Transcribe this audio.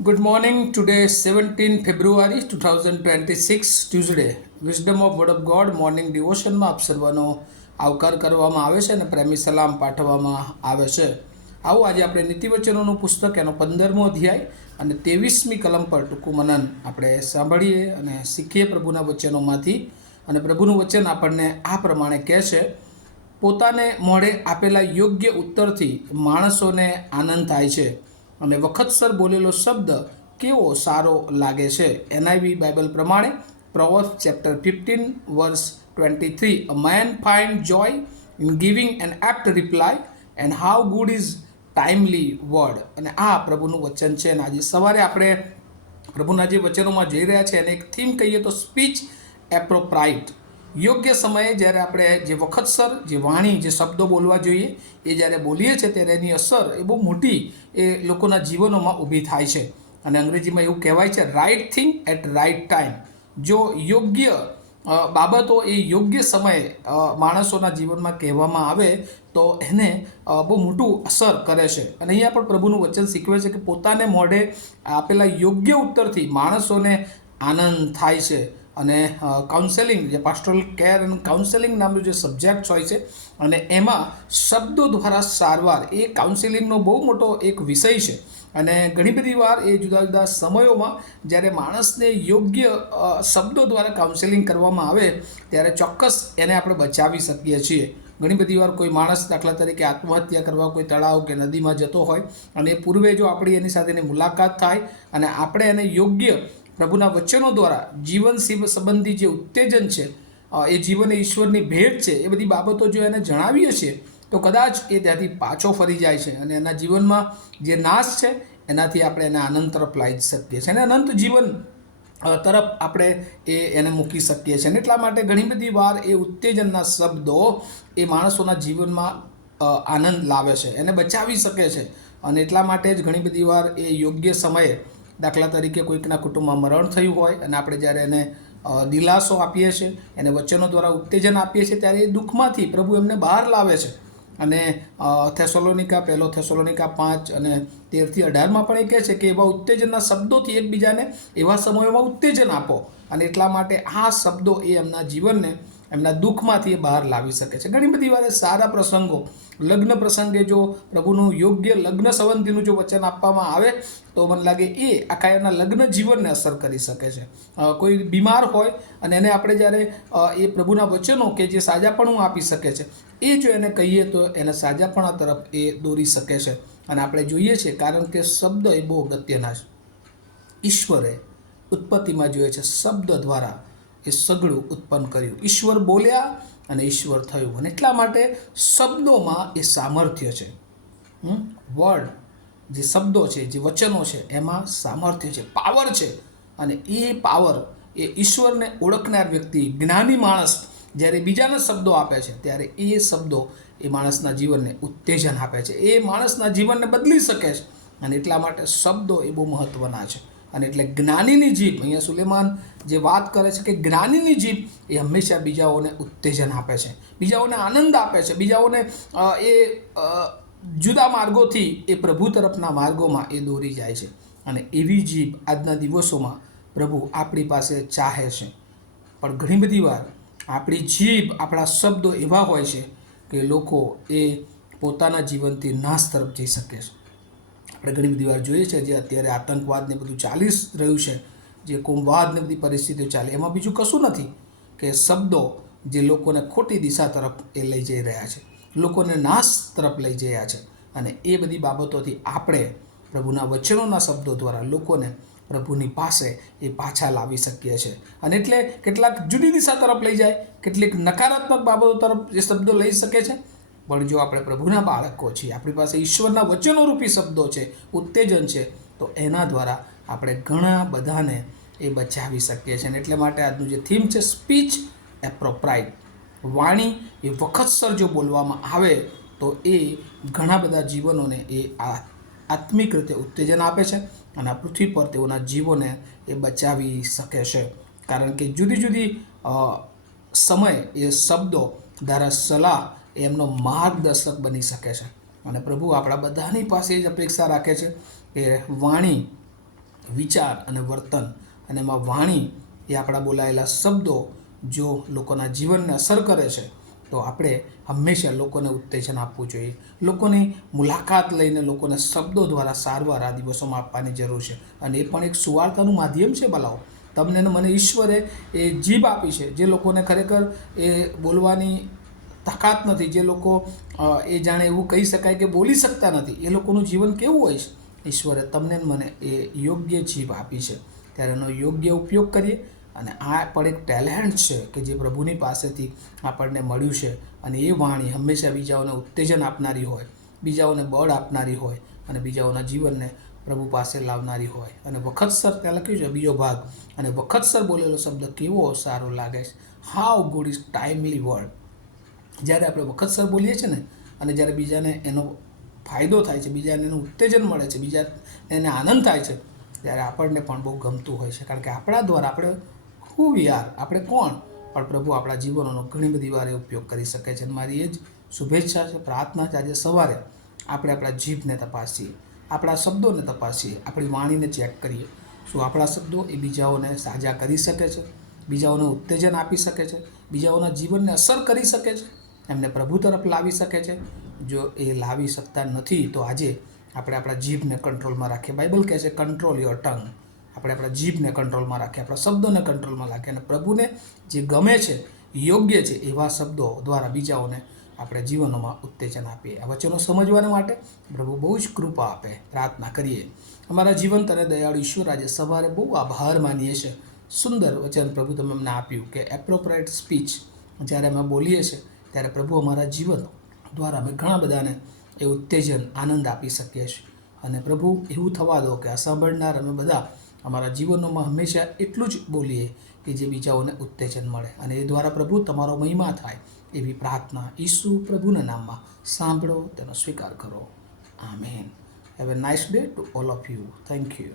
Good morning. Today, 17 February 2026, Tuesday. Wisdom of Word of God morning ડિવોશનમાં આપ સર્વનો આવકાર કરવામાં આવે છે અને પ્રેમી સલામ પાઠવવામાં આવે છે. આવો આજે આપણે નીતિવચનોનું પુસ્તક એનો 15મો અધ્યાય અને 23મી કલમ પર ટૂંકું મનન આપણે સાંભળીએ અને શીખીએ પ્રભુના વચનોમાંથી. અને પ્રભુનું વચન આપણને આ પ્રમાણે કહે છે, પોતાને મોઢે આપેલા યોગ્ય ઉત્તરથી માણસોને આનંદ થાય છે અને વખતસર બોલેલો શબ્દ કેવો સારો લાગે છે. NIV બાઇબલ પ્રમાણે Proverbs chapter 15 verse 23, a man find joy in giving an apt reply and how good is timely word. અને આ પ્રભુનું વચન છે. અને આજે સવારે આપણે પ્રભુના જે વચનોમાં જઈ રહ્યા છે અને એક થીમ કહીએ તો સ્પીચ એપ્રોપ્રાઇટ. યોગ્ય સમયે જ્યારે આપણે જે વખતસર જે વાણી જે શબ્દો બોલવા જોઈએ એ જ્યારે બોલીએ છીએ ત્યારે એની અસર એ બહુ મોટી એ લોકોના જીવનોમાં ઊભી થાય છે. અને અંગ્રેજીમાં એવું કહેવાય છે, right thing at right time. જો યોગ્ય બાબતો એ યોગ્ય સમયે માણસોના જીવનમાં કહેવામાં આવે તો એને બહુ મોટું અસર કરે છે. અને અહીંયા પણ પ્રભુનું વચન શીખવે છે કે પોતાને મોઢે આપેલા યોગ્ય ઉત્તરથી માણસોને આનંદ થાય છે. અને કાઉન્સેલિંગ જે પાસ્ટોરલ કેર એન્ડ કાઉન્સેલિંગ નામનું જે સબ્જેક્ટ હોય છે અને એમાં શબ્દો દ્વારા સારવાર એ કાઉન્સેલિંગનો બહુ મોટો એક વિષય છે. અને ઘણી બધી વાર એ જુદા જુદા સમયોમાં જ્યારે માણસને યોગ્ય શબ્દો દ્વારા કાઉન્સેલિંગ કરવામાં આવે ત્યારે ચોક્કસ એને આપણે બચાવી શકીએ છીએ. ઘણી બધી વાર કોઈ માણસ દાખલા તરીકે આત્મહત્યા કરવા કોઈ તળાવ કે નદીમાં જતો હોય અને એ પૂર્વે જો આપણી એની સાથેની મુલાકાત થાય અને આપણે એને યોગ્ય પ્રભુના વચનો દ્વારા જીવન સંબંધી જે ઉત્તેજન છે એ જીવન ઈશ્વરની ભેટ છે એ બધી બાબતો જો એને જણાવીએ છીએ તો કદાચ એ ત્યાંથી પાછો ફરી જાય છે અને એના જીવનમાં જે નાશ છે એનાથી આપણે એને આનંદ તરફ લાવી શકીએ છીએ અને અનંત જીવન તરફ આપણે એને મૂકી શકીએ છીએ. અને એટલા માટે ઘણી બધી વાર એ ઉત્તેજનના શબ્દો એ માણસોના જીવનમાં આનંદ લાવે છે, એને બચાવી શકે છે. અને એટલા માટે જ ઘણી બધી વાર એ યોગ્ય સમયે દાખલા તરીકે કોઈકના કુટુંબમાં મરણ થયું હોય અને આપણે જ્યારે એને દિલાસો આપીએ છીએ, એને વચનો દ્વારા ઉત્તેજન આપીએ છીએ, ત્યારે એ દુઃખમાંથી પ્રભુ એમને બહાર લાવે છે. અને થેસલોનિકા 1 થેસલોનિકા 5 અને 13-18 પણ એ કહે છે કે એવા ઉત્તેજનના શબ્દોથી એકબીજાને એવા સમયોમાં ઉત્તેજન આપો. અને એટલા માટે આ શબ્દો એ એમના જીવનને એમના દુઃખમાંથી એ બહાર લાવી શકે છે. ઘણી બધી વાર સારા પ્રસંગો, લગ્ન પ્રસંગે જો પ્રભુનું યોગ્ય લગ્ન સંબંધીનું જો વચન આપવામાં આવે તો મને લાગે એ આખા એના લગ્ન જીવનને અસર કરી શકે છે. કોઈ બીમાર હોય અને એને આપણે જ્યારે એ પ્રભુના વચનો કે જે સાજાપણું આપી શકે છે એ જો એને કહીએ તો એને સાજાપણા તરફ એ દોરી શકે છે. અને આપણે જોઈએ છીએ કારણ કે શબ્દ એ બહુ અગત્યના છે. ઈશ્વરે ઉત્પત્તિમાં જોઈએ છે શબ્દ દ્વારા એ સગળું ઉત્પન્ન કર્યું. ઈશ્વર બોલ્યા અને ઈશ્વર થયું. અને એટલા માટે શબ્દોમાં એ સામર્થ્ય છે. વર્ડ જે શબ્દો છે, જે વચનો છે, એમાં સામર્થ્ય છે, પાવર છે. અને એ પાવર એ ઈશ્વરને ઓળખનાર વ્યક્તિ, જ્ઞાની માણસ જ્યારે બીજાને શબ્દો આપે છે ત્યારે એ શબ્દો એ માણસના જીવનને ઉત્તેજન આપે છે, એ માણસના જીવનને બદલી શકે છે. અને એટલા માટે શબ્દો એ બહુ મહત્ત્વના છે. અને એટલે જ્ઞાનીની જીભ, અહીંયા સુલેમાન જે વાત કરે છે કે જ્ઞાનીની જીભ એ હંમેશા બીજાઓને ઉત્તેજન આપે છે, બીજાઓને આનંદ આપે છે, બીજાઓને એ જુદા માર્ગોથી એ પ્રભુ તરફના માર્ગોમાં એ દોરી જાય છે. અને એવી જીભ આજના દિવસોમાં પ્રભુ આપણી પાસે ચાહે છે. પણ ઘણી બધી વાર આપણી જીભ, આપણા શબ્દો એવા હોય છે કે લોકો એ પોતાના જીવનથી નાશ તરફ જઈ શકે છે. આપણે ઘણી બધી વાર જોઈએ છે જે અત્યારે આતંકવાદને બધું ચાલી રહ્યું છે, જે કોમવાદને બધી પરિસ્થિતિઓ ચાલે, એમાં બીજું કશું નથી કે શબ્દો જે લોકોને ખોટી દિશા તરફ એ લઈ જઈ રહ્યા છે, લોકોને નાશ તરફ લઈ જઈ રહ્યા છે. અને એ બધી બાબતોથી આપણે પ્રભુના વચનોના શબ્દો દ્વારા લોકોને પ્રભુની પાસે એ પાછા લાવી શકીએ છીએ. અને એટલે કેટલાક જુદી દિશા તરફ લઈ જાય, કેટલીક નકારાત્મક બાબતો તરફ એ શબ્દો લઈ શકે છે. પણ જો આપણે પ્રભુના બાળકો છીએ, આપણી પાસે ઈશ્વરના વચનોરૂપી શબ્દો છે, ઉત્તેજન છે, તો એના દ્વારા આપણે ઘણા બધાને એ બચાવી શકીએ છીએ. અને એટલે માટે આજનું જે થીમ છે સ્પીચ એપ્રોપ્રાઇટ. વાણી એ વખતસર જો બોલવામાં આવે તો એ ઘણા બધા જીવનોને એ આત્મિક રીતે ઉત્તેજન આપે છે અને આ પૃથ્વી પર તેઓના જીવોને એ બચાવી શકે છે. કારણ કે જુદી જુદી સમય એ શબ્દો દ્વારા સલાહ એમનો માર્ગદર્શક બની શકે છે. અને પ્રભુ આપણા બધાની પાસે જ અપેક્ષા રાખે છે કે વાણી વિચાર અને વર્તન અને એમાં વાણી એ આપણા બોલાયેલા શબ્દો જો લોકોના જીવનને અસર કરે છે તો આપણે હંમેશા લોકોને ઉત્તેજન આપવું જોઈએ. લોકોની મુલાકાત લઈને લોકોને શબ્દો દ્વારા સારવાર આ દિવસોમાં આપવાની જરૂર છે. અને એ પણ એક સુવાર્તાનું માધ્યમ છે. ભલાઓ તમને ને મને ઈશ્વરે એ જીભ આપી છે જે લોકોને ખરેખર એ બોલવાની તાકાત નથી, જે લોકો એ જાણે એવું કહી શકાય કે બોલી શકતા નથી, એ લોકોનું જીવન કેવું હોય છે. ઈશ્વરે તમને ને મને એ યોગ્ય જીભ આપી છે, ત્યારે એનો યોગ્ય ઉપયોગ કરીએ. અને આ પણ એક ટેલેન્ટ છે કે જે પ્રભુની પાસેથી આપણને મળ્યું છે. અને એ વાણી હંમેશા બીજાઓને ઉત્તેજન આપનારી હોય, બીજાઓને બળ આપનારી હોય અને બીજાઓના જીવનને પ્રભુ પાસે લાવનારી હોય. અને વખતસર ત્યાં લખ્યું છે બીજો ભાગ, અને વખતસર બોલેલો શબ્દ કેવો સારો લાગે છે. How good is timely word. જ્યારે આપણે વખતસર બોલીએ છીએ ને, અને જ્યારે બીજાને એનો ફાયદો થાય છે, બીજાને એનું ઉત્તેજન મળે છે, બીજાને એને આનંદ થાય છે, ત્યારે આપણને પણ બહુ ગમતું હોય છે. કારણ કે આપણા દ્વારા આપણે આપણે કોણ, પણ પ્રભુ આપણા જીવનોનો ઘણી બધી વાર ઉપયોગ કરી શકે છે. અને મારી એ જ શુભેચ્છા છે, પ્રાર્થના છે, આજે સવારે આપણે આપણા જીભને તપાસીએ, આપણા શબ્દોને તપાસીએ, આપણી વાણીને ચેક કરીએ. શું આપણા શબ્દો એ બીજાઓને સાજા કરી શકે છે, બીજાઓને ઉત્તેજન આપી શકે છે, બીજાઓના જીવનને અસર કરી શકે છે, એમને પ્રભુ તરફ લાવી શકે છે? જો એ લાવી શકતા નથી તો આજે આપણે આપણા જીભને કંટ્રોલમાં રાખીએ. બાઇબલ કહે છે કંટ્રોલ યોર ટંગ. આપણે આપણા જીભને કંટ્રોલમાં રાખીએ, આપણા શબ્દોને કંટ્રોલમાં રાખીએ, અને પ્રભુને જે ગમે છે, યોગ્ય છે એવા શબ્દો દ્વારા બીજાઓને આપણે જીવનોમાં ઉત્તેજન આપીએ. આ વચનો સમજવાના માટે પ્રભુ બહુ જ કૃપા આપે. પ્રાર્થના કરીએ. અમારા જીવંત અને દયાળુ ઈશ્વર, આજે સવારે બહુ આભાર માનીએ છીએ. સુંદર વચન પ્રભુ તમે અમને આપ્યું કે એપ્રોપ્રિએટ સ્પીચ જ્યારે અમે બોલીએ છીએ ત્યારે પ્રભુ અમારા જીવન દ્વારા અમે ઘણા બધાને એ ઉત્તેજન, આનંદ આપી શકીએ છીએ. અને પ્રભુ એવું થવા દો કે આ સાંભળનાર અમે બધા અમારા જીવનોમાં હંમેશા એટલું જ બોલીએ કે જે બીજાઓને ઉત્તેજન મળે, અને એ દ્વારા પ્રભુ તમારો મહિમા થાય. એવી પ્રાર્થના ઈસુ પ્રભુના નામમાં સાંભળો, તેનો સ્વીકાર કરો. Amen. Have a nice day to all of you. Thank you.